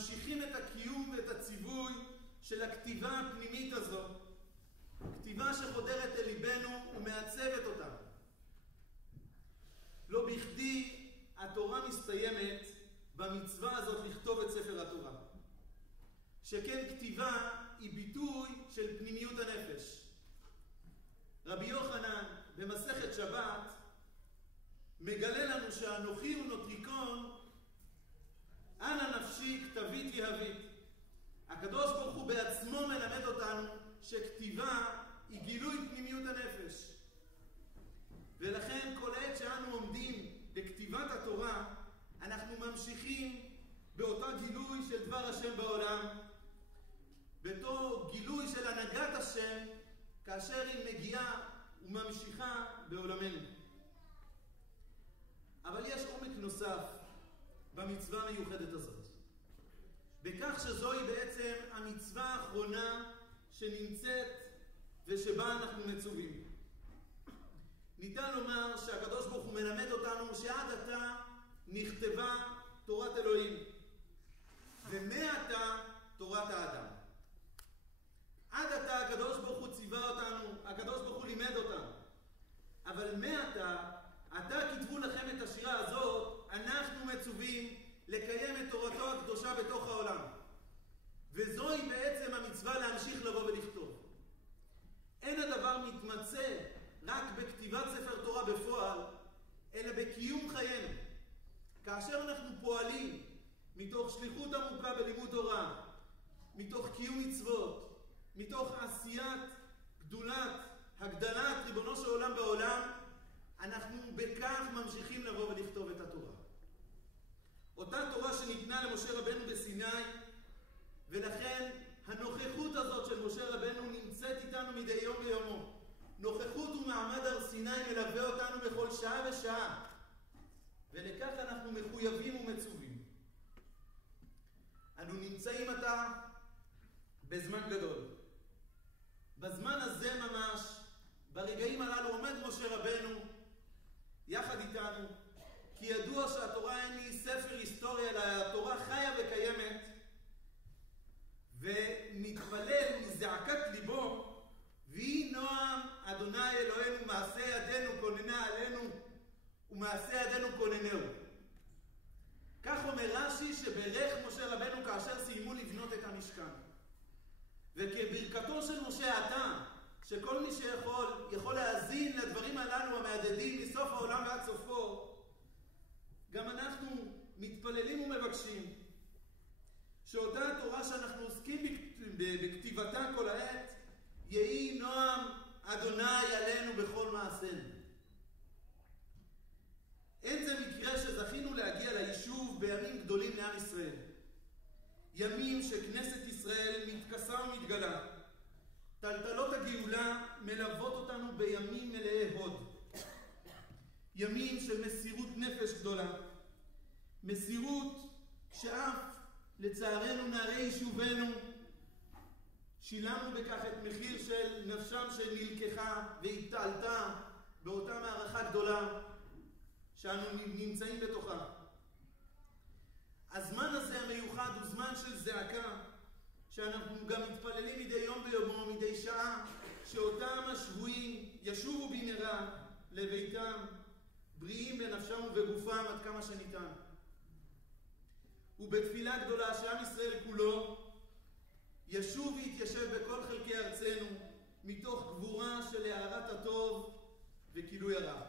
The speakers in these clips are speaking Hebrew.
ממשיכים את הקיום ואת הציווי של הכתיבה הפנימית הזו, כתיבה שחודרת אל ליבנו ומעצבת אותנו. לא בכדי התורה מסתיימת במצווה הזאת לכתוב את ספר התורה. שכן כתיבה היא ביטוי של פנימיות הנפש. רבי יוחנן במסכת שבת מגלה לנו שהנוכי ונוטריקון, אנא נפשי כתבית יהבית. הקדוש ברוך הוא בעצמו מלמד אותנו שכתיבה היא גילוי פנימיות הנפש. ולכן כל עת שאנו עומדים בכתיבת התורה, אנחנו ממשיכים באותה גילוי של דבר השם בעולם, באותו גילוי של הנהגת השם, כאשר היא מגיעה וממשיכה בעולמנו. אבל יש עומק נוסף במצווה המיוחדת הזאת, בכך שזוהי בעצם המצווה האחרונה שנמצאת ושבה אנחנו מצווים. ניתן לומר שהקדוש ברוך הוא מלמד אותנו שעד עתה נכתבה תורת אלוהים, ומעתה תורת האדם. עד עתה הקדוש ברוך הוא ציווה אותנו, הקדוש ברוך הוא לימד אותנו. אבל מעתה, עתה כתבו לכם את השירה הזאת, אנחנו מצווים לקיים את תורתו הקדושה בתוך העולם. וזוהי בעצם המצווה להמשיך לבוא ולכתוב. אין הדבר מתמצא רק בכתיבת ספר תורה בפועל, אלא בקיום חיינו. כאשר אנחנו פועלים מתוך שליחות עמוקה בלימוד תורה, מתוך קיום מצוות, מתוך עשיית הגדלת ריבונו של עולם בעולם, אנחנו בכך ממשיכים לבוא ולכתוב את התורה. אותה תורה שניתנה למשה רבנו בסיני, ולכן הנוכחות הזאת של משה רבנו נמצאת איתנו מדי יום ביומו. נוכחות ומעמד הר סיני מלווה אותנו בכל שעה ושעה, ולכך אנחנו מחויבים ומצווים. אנו נמצאים עתה בזמן גדול. בזמן הזה ממש, ברגעים הללו, עומד משה רבנו יחד איתנו, כי ידוע שהתורה אין היא ספר היסטוריה, אלא התורה חיה וקיימת, ומתפלל מזעקת ליבו, ויהי נועם אדוני אלוהינו מעשה ידינו כוננה עלינו, ומעשה ידינו כוננהו. כך אומר רש"י שברך משה רבנו כאשר סיימו לבנות את המשכן. וכברכתו של משה עתה, שכל מי יכול להאזין לדברים הללו המהדהדים מסוף העולם ועד סופו, גם אנחנו מתפללים ומבקשים שאותה התורה שאנחנו עוסקים בכתיבתה כל העת, יהי נועם אדוני עלינו בכל מעשינו. אין זה מקרה שזכינו להגיע ליישוב בימים גדולים לעם ישראל. ימים שכנסת ישראל מתכסה ומתגלה. טלטלות הגאולה מלוות אותנו בימים מלאי הוד. ימים של מסירות נפש גדולה. מסירות שאף לצערנו נערי יישובנו שילמנו בכך את מחיר של נפשם שנלקחה והתעלתה באותה מערכה גדולה שאנו נמצאים בתוכה. הזמן הזה המיוחד הוא זמן של זעקה, שאנחנו גם מתפללים מדי יום ביומו, מדי שעה, שאותם השבויים ישובו במהרה לביתם, בריאים בנפשם ובגופם עד כמה שניתן. ובתפילה גדולה שעם ישראל כולו ישוב ויתיישב בכל חלקי ארצנו, מתוך גבורה של הערת הטוב וכילוי הרע.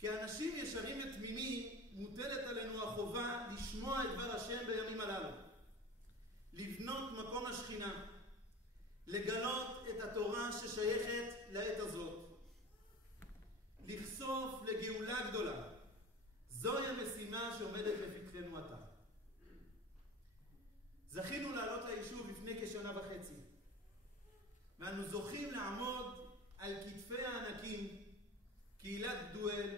כאנשים ישרים ותמימים מוטלת עלינו החובה לשמוע את דבר השם בימים הללו, לבנות מקום השכינה, לגלות את התורה ששייכת לעת הזאת, לחשוף לגאולה גדולה. זוהי המשימה שעומדת לפתחנו עתה. זכינו לעלות ליישוב לפני כשנה וחצי, ואנו זוכים לעמוד על כתפי הענקים, קהילת גדואל,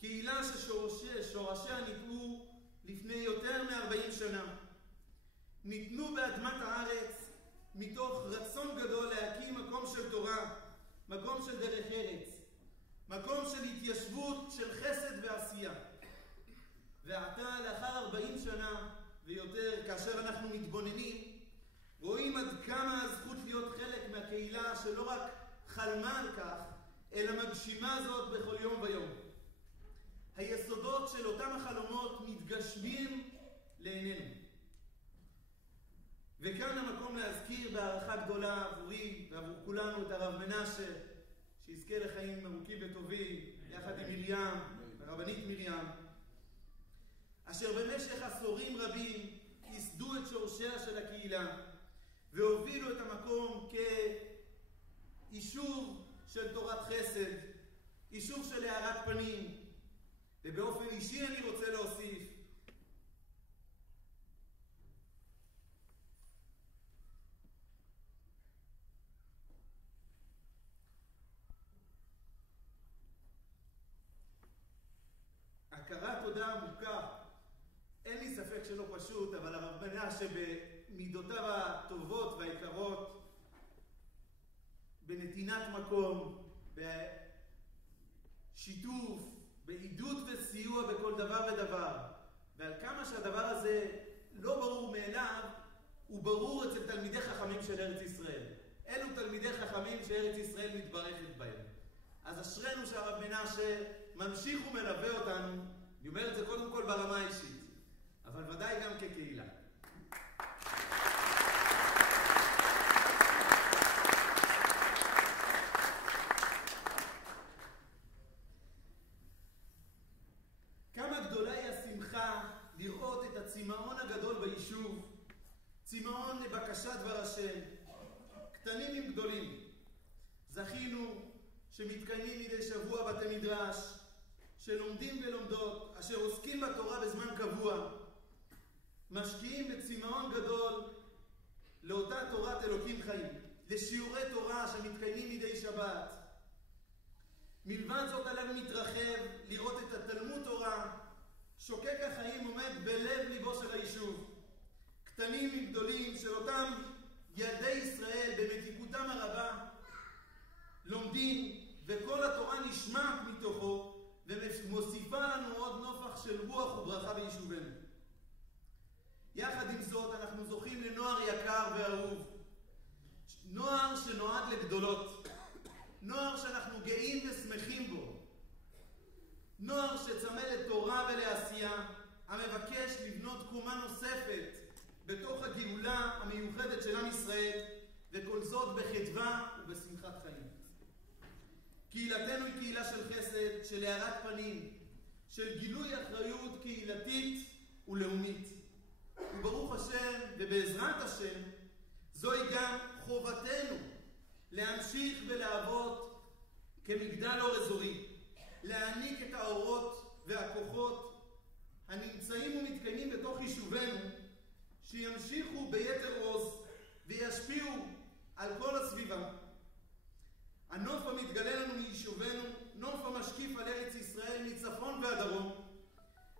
קהילה ששורשיה ניטעו לפני יותר מ-40 שנה. ניתנו באדמת הארץ מתוך רצון גדול להקים מקום של תורה, מקום של דרך ארץ, מקום של התיישבות, של חסד ועשייה. ועתה לאחר 40 שנה ויותר, כאשר אנחנו מתבוננים, רואים עד כמה הזכות להיות חלק מהקהילה שלא רק חלמה על כך, אלא מגשימה זאת בכל יום ויום. היסודות של אותם החלומות מתגשמים לעינינו. וכאן המקום להזכיר בהערכה גדולה עבורי ועבור כולנו את הרב מנשה, שיזכה לחיים ארוכים וטובים, יחד עם מרים, הרבנית מרים, אשר במשך עשורים רבים ייסדו את שורשיה של הקהילה, והובילו את המקום כיישוב של תורת חסד, יישוב של הארת פנים. ובאופן אישי אני רוצה להוסיף, הכרת תודה עמוקה. אין לי ספק שלא פשוט, אבל הרב מנשה במידותיו הטובות והיקרות, בנתינת מקום, בשיתוף, בעידוד וסיוע בכל דבר ודבר, ועל כמה שהדבר הזה לא ברור מאליו, הוא ברור אצל תלמידי חכמים של ארץ ישראל. אלו תלמידי חכמים שארץ ישראל מתברכת בהם. אז אשרנו שהרב מנשה ממשיך ומלווה אותנו, אני אומר את זה קודם כל ברמה האישית, אבל ודאי גם כקהילה. כמה גדולה היא השמחה לראות את הצמאון הגדול ביישוב, צמאון לבקשת דבר השם, קטנים עם גדולים. זכינו שמתקיימים מדי שבוע בתי מדרש, שלומדים ולומדות, אשר עוסקים בתורה בזמן קבוע, משקיעים בצמאון גדול לאותה תורת אלוקים חיים, לשיעורי תורה שמתקיימים מדי שבת. מלבד זאת עלינו מתרחב לראות את התלמוד תורה, שוקק החיים עומד בלב ליבו של היישוב. קטנים וגדולים של אותם ילדי ישראל במתיקותם הרבה, לומדים וכל התורה נשמעת מתוכו, ומוסיפה לנו עוד נופח של רוח וברכה ביישובנו. יחד עם זאת אנחנו זוכים לנוער יקר ואהוב, נוער שנועד לגדולות, נוער שאנחנו גאים ושמחים בו, נוער שצמא לתורה ולעשייה, המבקש לבנות קומה נוספת בתוך הגאולה המיוחדת של עם ישראל, וכל זאת בחדווה ובשמחת חיים. קהילתנו היא קהילה של חסד, של הארת פנים, של גילוי אחריות קהילתית ולאומית. וברוך השם ובעזרת השם, זוהי גם חובתנו להמשיך ולעבוד כמגדל אור אזורי, להעניק את האורות והכוחות הנמצאים ומתקיימים בתוך יישובנו, שימשיכו ביתר עוז וישפיעו על כל הסביבה. הנוף המתגלה לנו מיישובנו, נוף המשקיף על ארץ ישראל מצפון ועד דרום,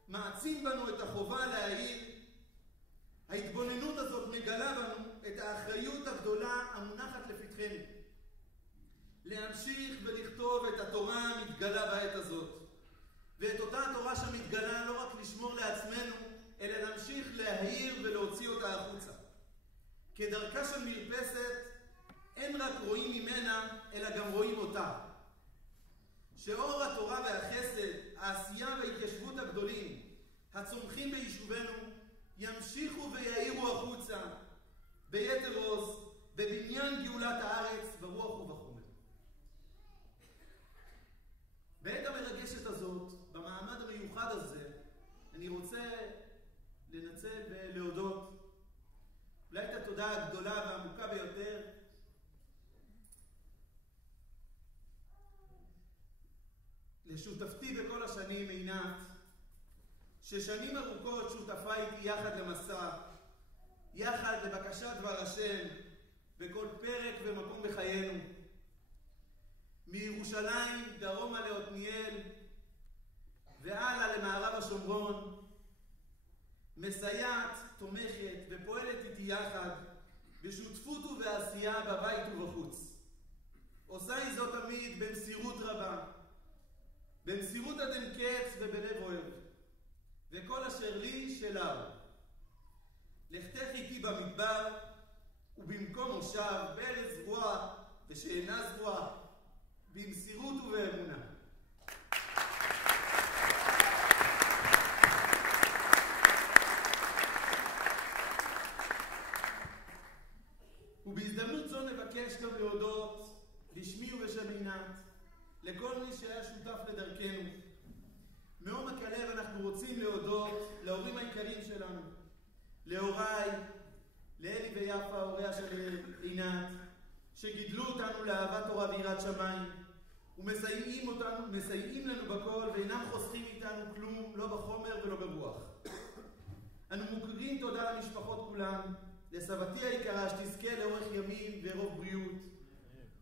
מעצים בנו את החובה להעיר. ההתבוננות הזאת מגלה בנו את האחריות הגדולה המונחת לפתחנו, להמשיך ולכתוב את התורה המתגלה בעת הזאת, ואת אותה התורה שמתגלה לא רק לשמור לעצמנו, אלא להמשיך להעיר ולהוציא אותה החוצה. כדרכה של מרפסת, אין רק רואים ממנה, אלא גם רואים אותה. שאור התורה והחסד, העשייה וההתיישבות הגדולים, הצומחים ביישובנו, ימשיכו ויעירו החוצה, ביתר עוז, בבניין גאולת הארץ, ברוח ובחומר. בעת המרגשת הזאת, במעמד המיוחד הזה, אני רוצה לנצל ולהודות, אולי את התודה הגדולה והעמוקה ביותר, לשותפתי בכל השנים, עינת, ששנים ארוכות שותפה איתי יחד למסע, יחד לבקשת דבר השם, בכל פרק ומקום בחיינו. מירושלים דרומה לעתניאל והלאה למערב השומרון, מסייעת, תומכת ופועלת איתי יחד בשותפות ובעשייה בבית ובחוץ. עושה היא זאת תמיד במסירות רבה, במסירות עד אין קץ ובלב אוהב. וכל מושב בין זרוע ושאינה זרוע, במסירות ובאמונה. ובהזדמנות זו נבקש גם להודות בשמי ובשם עינת לכל מי שהיה שותף לדרכנו. מעומק הלב אנחנו רוצים להודות להורים העיקריים שלנו, להוריי, לאלי ויפה, הוריה של עינת, שגידלו אותנו לאהבת תורה ויראת שמיים, ומסייעים לנו בכל ואינם חוסכים איתנו כלום, לא בחומר ולא ברוח. אנו מוכרים תודה למשפחות כולם, לסבתי היקרה שתזכה לאורך ימים ורוב בריאות,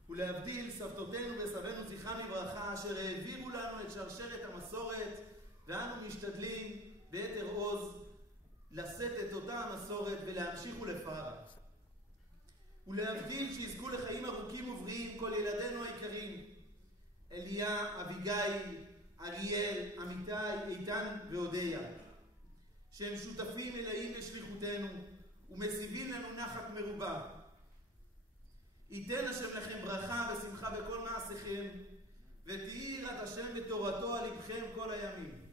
ולהבדיל סבתותינו וסבינו זכרם לברכה, אשר העבירו לנו את שרשרת המסורת, ואנו משתדלים ביתר עוז לשאת את אותה המסורת ולהמשיך ולפארה. ולהבדיל שיזכו לחיים ארוכים ובריאים כל ילדינו היקרים, אליה, אביגיל, אריאל, אמיתי, איתן ואודיה, שהם שותפים מלאים לשליחותנו ומסיבים לנו נחת מרובה. ייתן השם לכם ברכה ושמחה בכל מעשיכם, ותהי יראת השם ותורתו על לבכם כל הימים.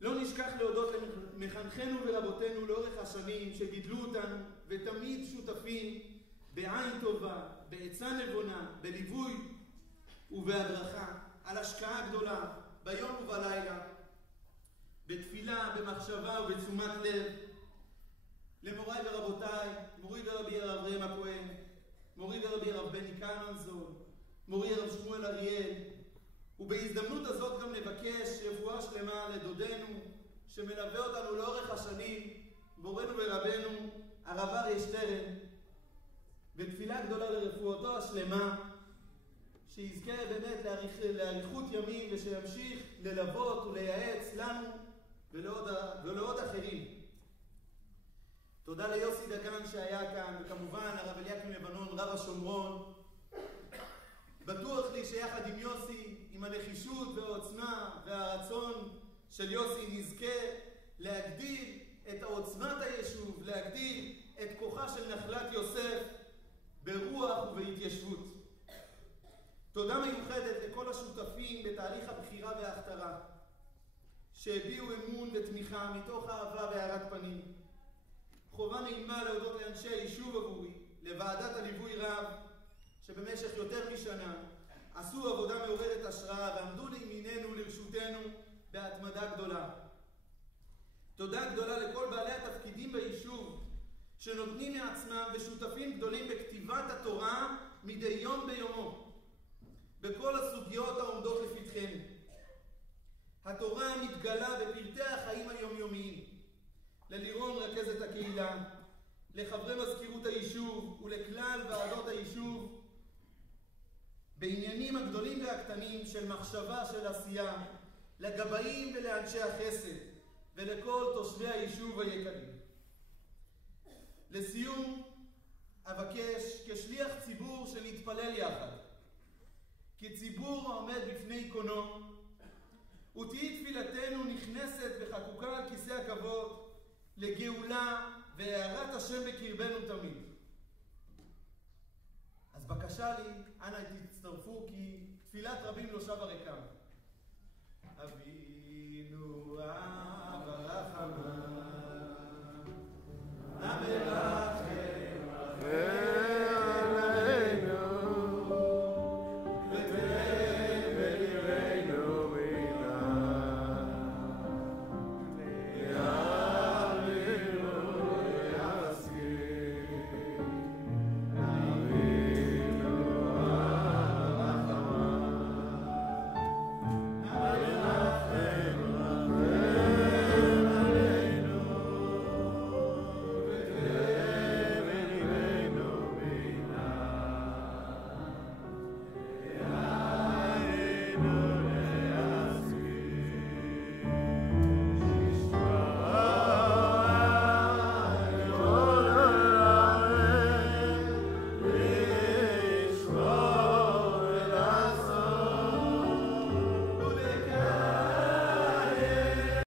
לא נשכח להודות למחנכנו ורבותינו לאורך השנים שגידלו אותנו ותמיד שותפים בעין טובה, בעצה נבונה, בליווי ובהדרכה, על השקעה גדולה ביום ובלילה, בתפילה, במחשבה ובתשומת לב. למוריי ורבותיי, מורי ורבי הרב ראם הכהן, מורי ורבי הרב בני קלמנזון, מורי הרב שמואל אריאל, ובהזדמנות הזאת גם נבקש רפואה שלמה לדודנו שמלווה אותנו לאורך השנים, מורנו ורבנו הרב אריה שטרן, בתפילה גדולה לרפואתו השלמה, שיזכה באמת לאריכות ימים ושימשיך ללוות ולייעץ לנו ולעוד אחרים. תודה ליוסי דגן שהיה כאן, וכמובן הרב אליקים לבנון, רב השומרון. בטוח לי שיחד עם יוסי, עם הנחישות והעוצמה והרצון של יוסי, נזכה להגדיל את עוצמת היישוב, להגדיל את כוחה של נחלת יוסף ברוח ובהתיישבות. תודה מיוחדת לכל השותפים בתהליך הבחירה וההכתרה, שהביעו אמון ותמיכה מתוך אהבה והארת פנים. חובה נעימה להודות לאנשי היישוב עבורי, לוועדת הליווי רב, שבמשך יותר משנה עשו עבודה מעוררת השראה ועמדו לימיננו ולרשותנו בהתמדה גדולה. תודה גדולה לכל בעלי התפקידים ביישוב, שנותנים מעצמם ושותפים גדולים בכתיבת התורה מדי יום ביומו, בכל הסוגיות העומדות לפתחנו. התורה מתגלה בפרטי החיים היומיומיים. ללירון רכזת הקהילה, לחברי מזכירות היישוב ולכלל ועדות היישוב, בעניינים הגדולים והקטנים של מחשבה, של עשייה, לגבאים ולאנשי החסד, ולכל תושבי היישוב היקרים. לסיום, אבקש כשליח ציבור שנתפלל יחד, כציבור העומד בפני קונו, ותהי תפילתנו נכנסת וחקוקה על כיסא הכבוד, לגאולה והארת השם בקרבנו תמיד. אז בקשה לי, אנא תצטרפו, כי תפילת רבים לא שבה ריקם. אבי